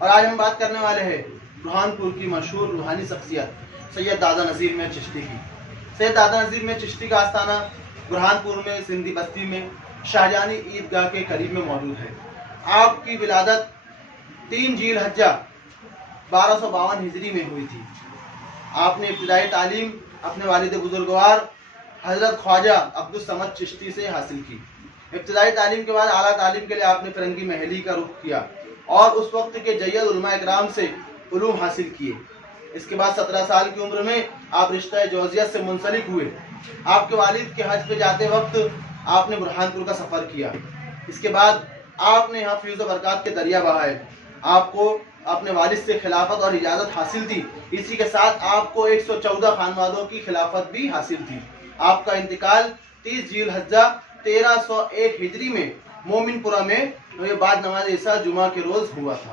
और आज हम बात करने वाले हैं बुरहानपुर की मशहूर रूहानी शख्सियत सैयद दादा नज़ीर मीर चिश्ती की। सैयद दादा नज़ीर मीर चिश्ती का आस्थाना बुरहानपुर में सिंधी बस्ती में शाहजहानी ईदगाह के करीब में मौजूद है। आपकी विलादत 3 ज़ील-हिज्जा 1252 हिजरी में हुई थी। आपने इब्तिदाई तालीम अपने वालिद बुजुर्गवार हज़रत ख्वाजा अब्दुल समद चिश्ती से हासिल की। इब्तिदाई तालीम के बाद आला तालीम के लिए आपने फिरंगी महली का रुख किया और उस वक्त के जय्यद उलमा इकराम से उलूम हासिल किए। इसके बाद 17 साल की उम्र में आप रिश्ता जौजियत से मुंसलिक हुए। आपके वालिद के हज पे जाते वक्त आपने बुरहानपुर का सफ़र किया। इसके बाद आपने यहाँ फ्यूज़ बरक़ात के दरिया बहाए। आपको अपने वालिद से खिलाफत और इजाज़त हासिल थी। इसी के साथ आपको 114 खानवादों की खिलाफत भी हासिल थी। आपका इंतकाल 30 ज़ील-हिज्जा 1301 हिजरी में मोमिनपुरा में बाद नमाज ईसा जुमा के रोज़ हुआ था।